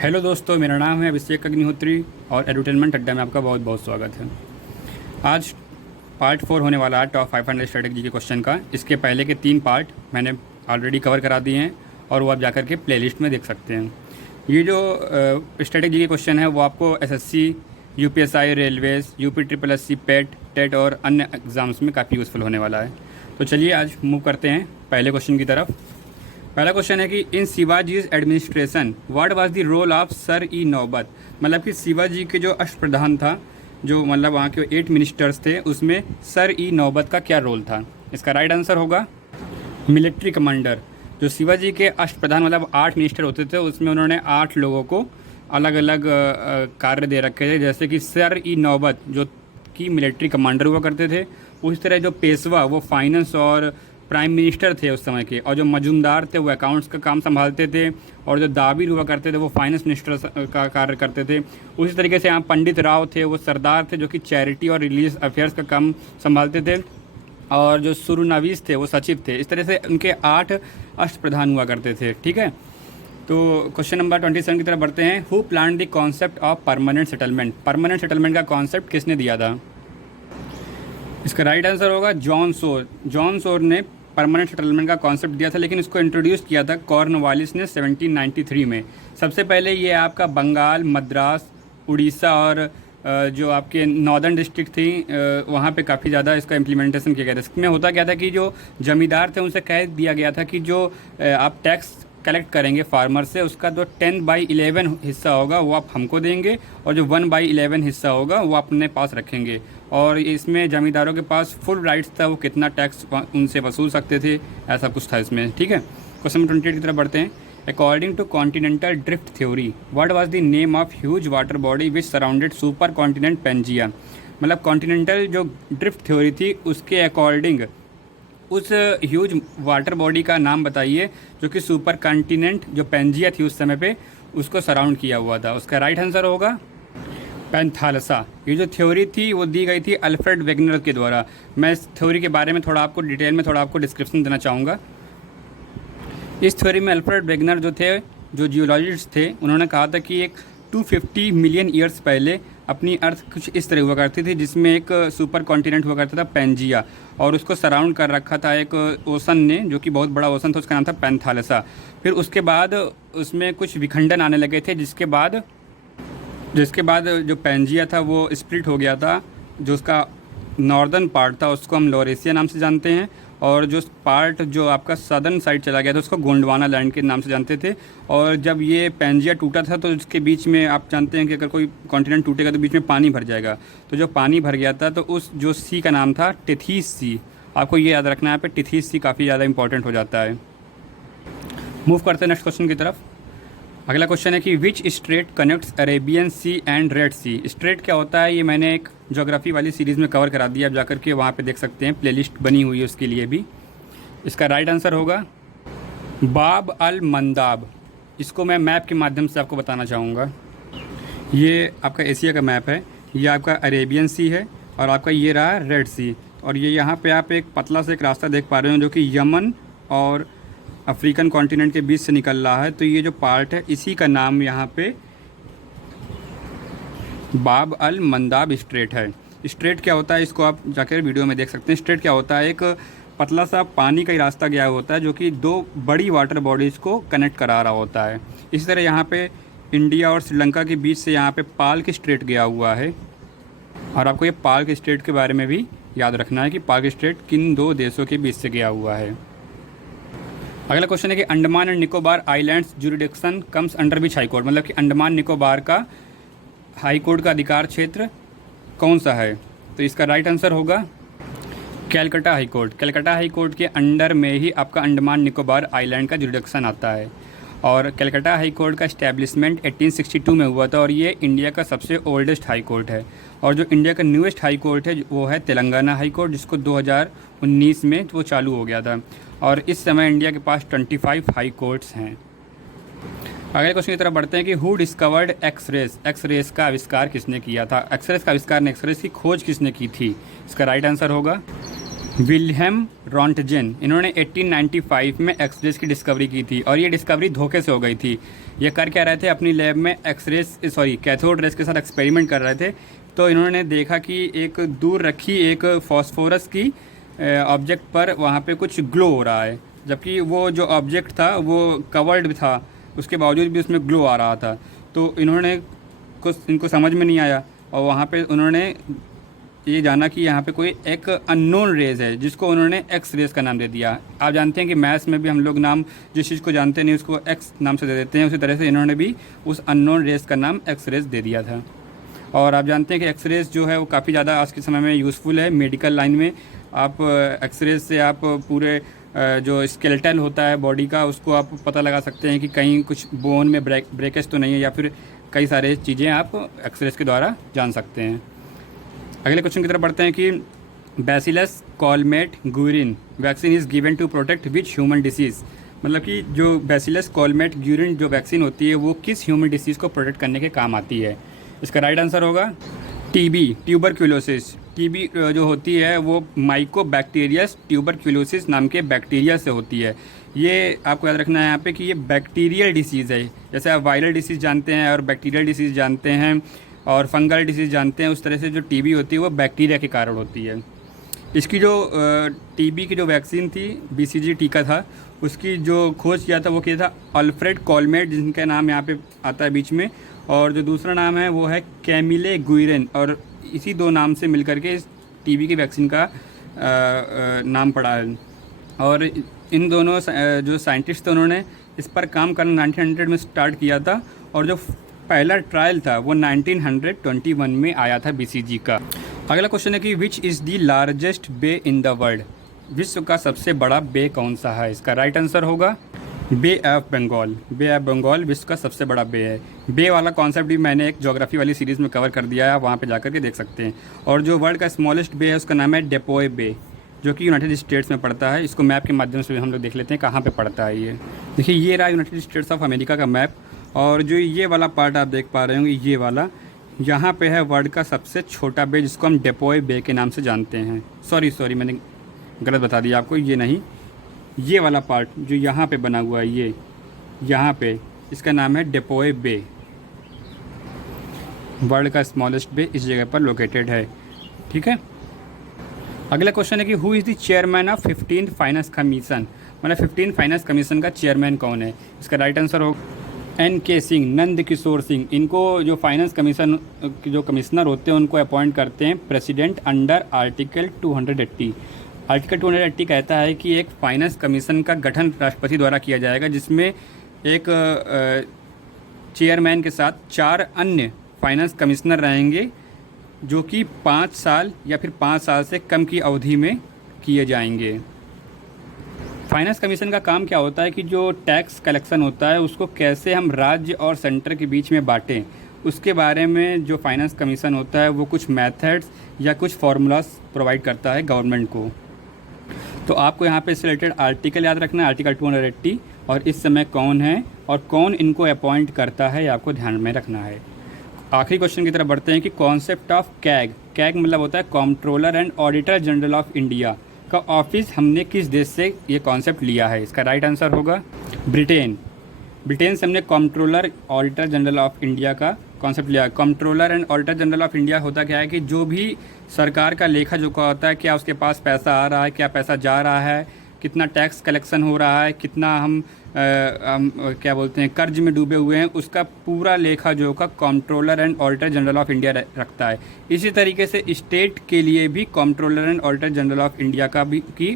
Hello दोस्तों, मेरा नाम है अभिषेक अग्निहोत्री और एडुटेनमेंट अड्डा में आपका बहुत बहुत स्वागत है। आज पार्ट 4 होने वाला है टॉप 500 स्ट्रेटेजी के क्वेश्चन का। इसके पहले के 3 पार्ट मैंने ऑलरेडी कवर करा दिए हैं और वो आप जाकर के प्लेलिस्ट में देख सकते हैं। ये जो स्ट्रेटेजी के क्वेश्चन है वो आपको एसएससी, यूपीएसआई, रेलवेज, यूपी पेट, टेट और अन्य एग्ज़ाम्स में काफ़ी यूज़फुल होने वाला है। तो चलिए आज मूव करते हैं पहले क्वेश्चन की तरफ। पहला क्वेश्चन है कि in Shivaji's administration what was the role of Sar e Naubat. मतलब कि शिवाजी के जो अष्टप्रधान था, जो मतलब वहाँ के 8 मिनिस्टर्स थे, उसमें सर ई नौबत का क्या रोल था। इसका राइट आंसर होगा मिलिट्री कमांडर। जो शिवाजी के अष्टप्रधान मतलब 8 मिनिस्टर होते थे, उसमें उन्होंने 8 लोगों को अलग अलग कार्य दे रखे थे। जैसे कि सर ई नौबत जो कि मिलिट्री कमांडर हुआ करते थे, उसी तरह जो पेशवा वो फाइनेंस और प्राइम मिनिस्टर थे उस समय के, और जो मजूमदार थे वो अकाउंट्स का काम संभालते थे, और जो दाबिर हुआ करते थे वो फाइनेंस मिनिस्टर का कार्य करते थे। उसी तरीके से यहाँ पंडित राव थे, वो सरदार थे जो कि चैरिटी और रिलीजियस अफेयर्स का काम संभालते थे, और जो सुरनवीस थे वो सचिव थे। इस तरह से उनके 8 अष्टप्रधान हुआ करते थे। ठीक है, तो क्वेश्चन नंबर 27 की तरफ बढ़ते हैं। Who plan the concept of permanent settlement. Permanent settlement का कॉन्सेप्ट किसने दिया था। इसका राइट आंसर होगा जॉन सोर। जॉन सोर ने परमानेंट सेटलमेंट का कॉन्सेप्ट दिया था, लेकिन इसको इंट्रोड्यूस किया था कॉर्नवालिस ने 1793 में। सबसे पहले ये आपका बंगाल, मद्रास, उड़ीसा और जो आपके नॉर्दर्न डिस्ट्रिक्ट थी वहाँ पे काफ़ी ज़्यादा इसका इम्प्लीमेंटेशन किया गया था। इसमें होता क्या था कि जो जमींदार थे उनसे कह दिया गया था कि जो आप टैक्स कलेक्ट करेंगे फार्मर से, उसका जो 10/11 हिस्सा होगा वो आप हमको देंगे, और जो 1/11 हिस्सा होगा वो अपने पास रखेंगे। और इसमें जमींदारों के पास फुल राइट्स था, वो कितना टैक्स उनसे वसूल सकते थे, ऐसा कुछ था इसमें। ठीक है, क्वेश्चन नंबर 28 की तरफ बढ़ते हैं। According to continental drift theory what was the name of huge water body which surrounded super continent Pangaea. मतलब कॉन्टिनेंटल जो ड्रिफ्ट थ्योरी थी उसके अकॉर्डिंग उस ह्यूज वाटर बॉडी का नाम बताइए जो कि सुपर कॉन्टिनेंट जो पेंजिया थी उस समय पे उसको सराउंड किया हुआ था। उसका राइट आंसर होगा पैंथालसा। ये जो थ्योरी थी वो दी गई थी अल्फ्रेड वेगनर के द्वारा। मैं इस थ्योरी के बारे में थोड़ा आपको डिटेल में थोड़ा आपको डिस्क्रिप्शन देना चाहूँगा। इस थ्योरी में अल्फ्रेड वेगनर जो थे, जो जियोलॉजिस्ट थे, उन्होंने कहा था कि एक 250 मिलियन ईयर्स पहले अपनी अर्थ कुछ इस तरह हुआ करती थी, जिसमें एक सुपर कॉन्टिनेंट हुआ करता था पेंजिया, और उसको सराउंड कर रखा था एक ओशन ने, जो कि बहुत बड़ा ओशन था, उसका नाम था पैंथालसा। फिर उसके बाद उसमें कुछ विखंडन आने लगे थे, जिसके बाद जो पेंजिया था वो स्प्लिट हो गया था। जो उसका नॉर्दर्न पार्ट था उसको हम लॉरेशिया नाम से जानते हैं, और जो पार्ट जो आपका सदर्न साइड चला गया था उसको गोंडवाना लैंड के नाम से जानते थे। और जब ये पेंजिया टूटा था तो उसके बीच में आप जानते हैं कि अगर कोई कॉन्टिनेंट टूटेगा तो बीच में पानी भर जाएगा। तो जो पानी भर गया था तो उस जो सी का नाम था टेथीस सी। आपको ये याद रखना है, यहाँ पे टेथीस सी काफ़ी ज़्यादा इंपॉर्टेंट हो जाता है। मूव करते हैं नेक्स्ट क्वेश्चन की तरफ। अगला क्वेश्चन है कि which strait connects Arabian Sea and Red Sea. Strait क्या होता है ये मैंने एक ज्योग्राफी वाली सीरीज़ में कवर करा दिया, आप जाकर के वहाँ पे देख सकते हैं, प्लेलिस्ट बनी हुई है उसके लिए भी। इसका राइट आंसर होगा बाब अल मंदाब। इसको मैं मैप के माध्यम से आपको बताना चाहूँगा। ये आपका एशिया का मैप है, ये आपका अरेबियन सी है, और आपका ये रहा रेड सी, और ये यहाँ पे आप एक पतला सा एक रास्ता देख पा रहे हो जो कि यमन और अफ्रीकन कॉन्टिनेंट के बीच से निकल रहा है। तो ये जो पार्ट है इसी का नाम यहाँ पे बाब अल मंदाब स्ट्रेट है। स्ट्रेट क्या होता है इसको आप जाकर वीडियो में देख सकते हैं। स्ट्रेट क्या होता है, एक पतला सा पानी का ही रास्ता गया होता है जो कि 2 बड़ी वाटर बॉडीज़ को कनेक्ट करा रहा होता है। इसी तरह यहाँ पे इंडिया और श्रीलंका के बीच से यहाँ पे पाल्क स्ट्रेट गया हुआ है, और आपको ये पाल्क स्ट्रेट के बारे में भी याद रखना है कि पाल्क स्ट्रेट किन 2 देशों के बीच से गया हुआ है। अगला क्वेश्चन है कि Andaman and Nicobar islands jurisdiction comes under which high court. मतलब कि अंडमान निकोबार का हाई कोर्ट का अधिकार क्षेत्र कौन सा है। तो इसका राइट आंसर होगा Calcutta high court. Calcutta high court के अंडर में ही आपका अंडमान निकोबार आइलैंड का जुरिडिक्शन आता है, और कैलकाटा हाई कोर्ट का इस्टेब्लिशमेंट 1862 में हुआ था, और ये इंडिया का सबसे ओल्डेस्ट हाई कोर्ट है। और जो इंडिया का न्यूएस्ट हाई कोर्ट है वो है तेलंगाना हाई कोर्ट, जिसको 2019 में वो चालू हो गया था, और इस समय इंडिया के पास 25 हाई कोर्ट्स हैं। अगले क्वेश्चन की तरफ बढ़ते हैं कि हु डिस्कवर्ड एक्सरेस। एक्सरेस का आविष्कार किसने किया था। एक्सरेस का आविष्कार ने एक्सरेस की खोज किसने की थी। इसका राइट आंसर होगा विल्हेम रॉन्टजेन, इन्होंने 1895 में एक्सरेज की डिस्कवरी की थी और ये डिस्कवरी धोखे से हो गई थी। ये कर क्या रहे थे, अपनी लैब में कैथोड रेस के साथ एक्सपेरिमेंट कर रहे थे। तो इन्होंने देखा कि एक दूर रखी एक फॉस्फोरस की ऑब्जेक्ट पर वहाँ पे कुछ ग्लो हो रहा है, जबकि वो जो ऑब्जेक्ट था वो कवर्ड था, उसके बावजूद भी उसमें ग्लो आ रहा था। तो इनको समझ में नहीं आया और वहाँ पे उन्होंने ये जाना कि यहाँ पे कोई एक अननोन रेज है, जिसको उन्होंने एक्स रेज का नाम दे दिया। आप जानते हैं कि मैथ्स में भी हम लोग नाम जिस चीज़ को जानते नहीं उसको एक्स नाम से दे देते हैं, उसी तरह से इन्होंने भी उस अननोन रेज का नाम एक्स रेज दे दिया था। और आप जानते हैं कि एक्स रेज जो है वो काफ़ी ज़्यादा आज के समय में यूज़फुल है मेडिकल लाइन में। आप एक्स रेज से आप पूरे जो स्केलेटल होता है बॉडी का, उसको आप पता लगा सकते हैं कि कहीं कुछ बोन में ब्रेकेज तो नहीं है, या फिर कई सारे चीज़ें आप एक्स रेज के द्वारा जान सकते हैं। अगले क्वेश्चन की तरफ बढ़ते हैं कि Bacillus Calmette Guerin vaccine is given to protect which human disease, मतलब कि जो बैसिलस कॉलमेट ग्यूरिन जो वैक्सीन होती है वो किस ह्यूमन डिसीज़ को प्रोटेक्ट करने के काम आती है। इसका राइट आंसर होगा टीबी, ट्यूबरक्यूलोसिस। टीबी जो होती है वो माइकोबैक्टीरियस ट्यूबरक्यूलोसिस नाम के बैक्टीरिया से होती है। ये आपको याद रखना है यहाँ पे कि ये बैक्टीरियल डिसीज़ है। जैसे आप वायरल डिसीज़ जानते हैं और बैक्टीरियल डिसीज़ जानते हैं और फंगल डिसीज़ जानते हैं, उस तरह से जो टीबी होती है वो बैक्टीरिया के कारण होती है। इसकी जो टीबी की जो वैक्सीन थी, बीसीजी टीका था, उसकी जो खोज किया था वो किया था अल्फ्रेड कॉलमेट, जिनका नाम यहाँ पे आता है बीच में, और जो दूसरा नाम है वो है कैमिले गुइरेन, और इसी दो नाम से मिलकर के इस टीबी की वैक्सीन का नाम पड़ा है। और इन दोनों जो साइंटिस्ट थे उन्होंने इस पर काम करना 1900 में स्टार्ट किया था, और जो पहला ट्रायल था वो 1921 में आया था बीसीजी का। अगला क्वेश्चन है कि which is the largest bay in the world, विश्व का सबसे बड़ा बे कौन सा है। इसका राइट आंसर होगा Bay of Bengal. Bay of Bengal विश्व का सबसे बड़ा बे है। बे वाला कॉन्सेप्ट भी मैंने एक ज्योग्राफी वाली सीरीज़ में कवर कर दिया है, आप वहाँ पे जाकर के देख सकते हैं। और जो वर्ल्ड का स्मॉलेस्ट बे है उसका नाम है डेपोए बे, जो कि यूनाइटेड स्टेट्स में पड़ता है। इसको मैप के माध्यम से हम लोग देख लेते हैं कहाँ पे पड़ता है ये। देखिए ये रहा यूनाइटेड स्टेट्स ऑफ अमेरिका का मैप, और जो ये वाला पार्ट आप देख पा रहे होंगे, ये वाला यहाँ पे है वर्ल्ड का सबसे छोटा बे, जिसको हम डेपोए बे के नाम से जानते हैं। सॉरी मैंने गलत बता दिया आपको, ये नहीं, ये वाला पार्ट जो यहाँ पे बना हुआ है, ये यहाँ पे, इसका नाम है डेपोए बे। वर्ल्ड का स्मॉलेस्ट बे इस जगह पर लोकेटेड है। ठीक है, अगला क्वेश्चन है कि who is the chairman of 15th finance commission, मतलब 15th फाइनेंस कमीशन का चेयरमैन कौन है। इसका राइट आंसर होगा NK सिंह, नंद किशोर सिंह। इनको जो फाइनेंस कमीशन के जो कमिश्नर होते हैं उनको अपॉइंट करते हैं प्रेसिडेंट अंडर आर्टिकल 280। आर्टिकल 280 कहता है कि एक फाइनेंस कमीशन का गठन राष्ट्रपति द्वारा किया जाएगा, जिसमें एक चेयरमैन के साथ 4 अन्य फाइनेंस कमिश्नर रहेंगे, जो कि 5 साल या फिर 5 साल से कम की अवधि में किए जाएंगे। फाइनेंस कमीशन का काम क्या होता है कि जो टैक्स कलेक्शन होता है उसको कैसे हम राज्य और सेंटर के बीच में बांटें, उसके बारे में जो फाइनेंस कमीशन होता है वो कुछ मेथड्स या कुछ फार्मूलाज प्रोवाइड करता है गवर्नमेंट को। तो आपको यहाँ पे इससे रिलेटेड आर्टिकल याद रखना है, आर्टिकल 280, और इस समय कौन है और कौन इनको अपॉइंट करता है, आपको ध्यान में रखना है। आखिरी क्वेश्चन की तरफ बढ़ते हैं कि कॉन्सेप्ट ऑफ कैग, कैग मतलब होता है controller and auditor general of India, का ऑफिस हमने किस देश से ये कॉन्सेप्ट लिया है। इसका राइट आंसर होगा ब्रिटेन। ब्रिटेन से हमने controller auditor general of India का कॉन्सेप्ट लिया। Controller and auditor general of India होता क्या है कि जो भी सरकार का लेखा जोखा होता है, क्या उसके पास पैसा आ रहा है, क्या पैसा जा रहा है, कितना टैक्स कलेक्शन हो रहा है, कितना हम क्या बोलते हैं कर्ज में डूबे हुए हैं, उसका पूरा लेखा जोखा controller and auditor general of India रखता है। इसी तरीके से स्टेट के लिए भी controller and auditor general of India का भी की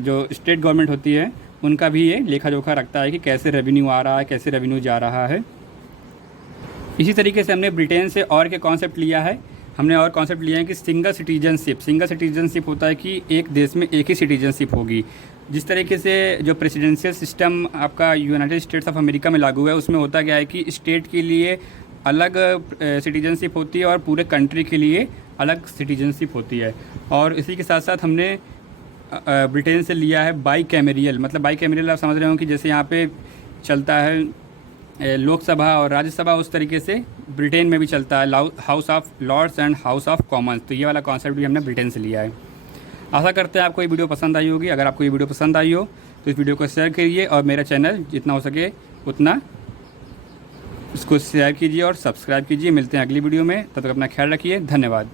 जो स्टेट गवर्नमेंट होती है उनका भी ये लेखा जोखा रखता है कि कैसे रेवेन्यू आ रहा है, कैसे रेवेन्यू जा रहा है। इसी तरीके से हमने ब्रिटेन से और क्या कॉन्सेप्ट लिया है, हमने और कॉन्सेप्ट लिया है कि सिंगल सिटीजनशिप। सिंगल सिटीजनशिप होता है कि एक देश में एक ही सिटीजनशिप होगी। जिस तरीके से जो प्रेसिडेंशियल सिस्टम आपका यूनाइटेड स्टेट्स ऑफ अमेरिका में लागू है, उसमें होता क्या है कि स्टेट के लिए अलग सिटीजनशिप होती है और पूरे कंट्री के लिए अलग सिटीजनशिप होती है। और इसी के साथ साथ हमने ब्रिटेन से लिया है बाई कैमेरियल, मतलब बाई कैमेरियल आप समझ रहे हो कि जैसे यहाँ पे चलता है लोकसभा और राज्यसभा, उस तरीके से ब्रिटेन में भी चलता है House of Lords and House of Commons. तो ये वाला कॉन्सेप्ट भी हमने ब्रिटेन से लिया है। आशा करते हैं आपको ये वीडियो पसंद आई होगी। अगर आपको ये वीडियो पसंद आई हो तो इस वीडियो को शेयर करिए और मेरा चैनल जितना हो सके उतना इसको शेयर कीजिए और सब्सक्राइब कीजिए। मिलते हैं अगली वीडियो में, तब तक अपना ख्याल रखिए। धन्यवाद।